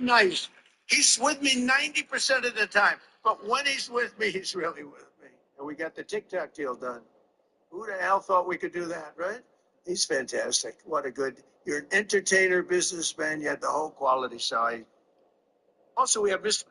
Nice. He's with me 90% of the time. But when he's with me, he's really with me. And we got the TikTok deal done. Who the hell thought we could do that, right? He's fantastic. What a good, you're an entertainer, businessman. You had the whole quality side. Also, we have Mr.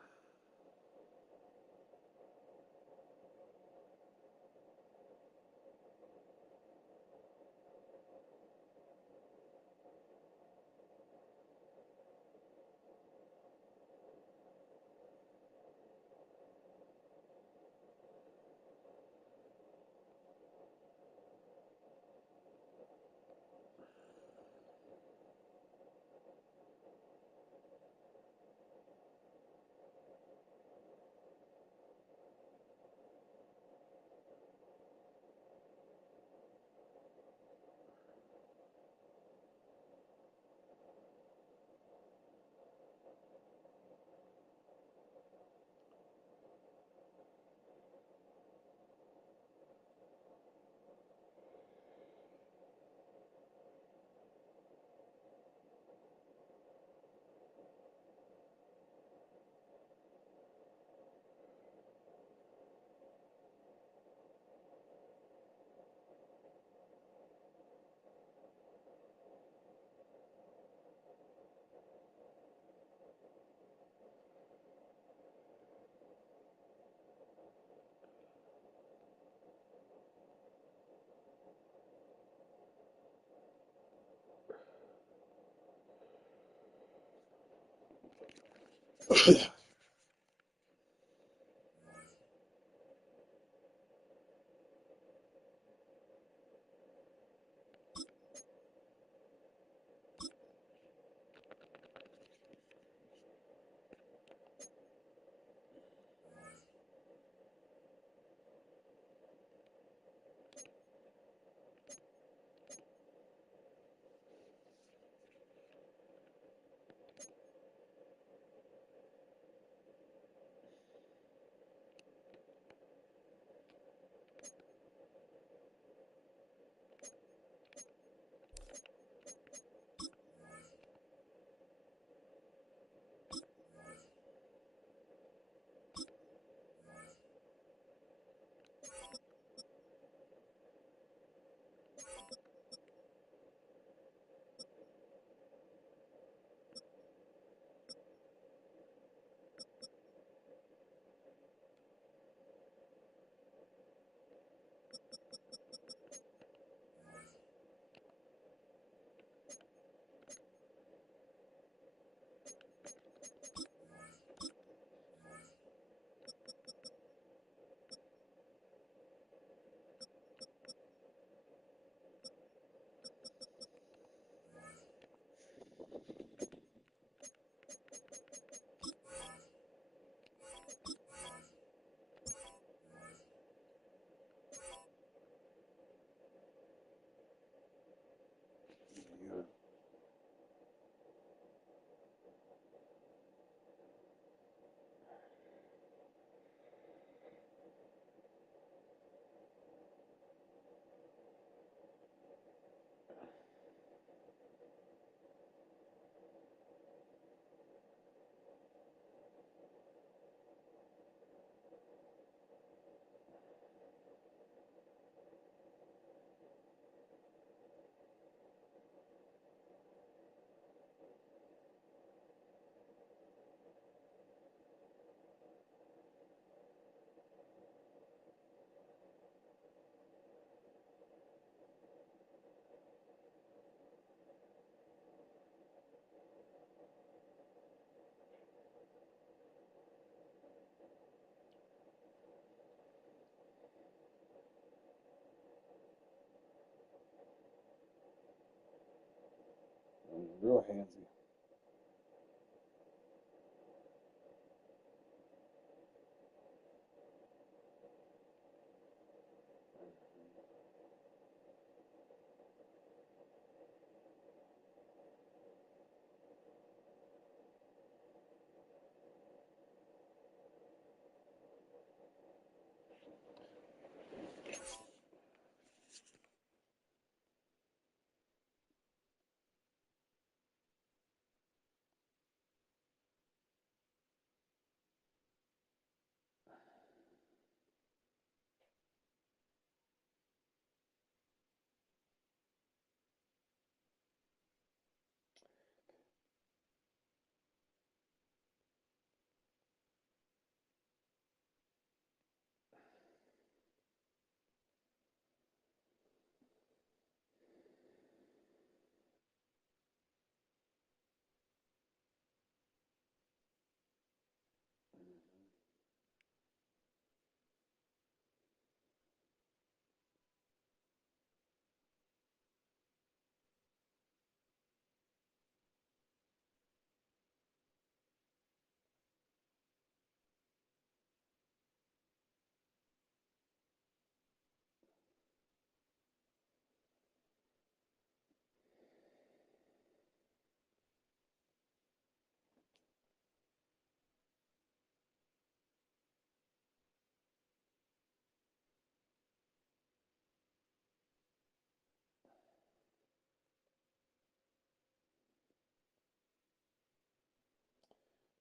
real handsy.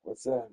What's that?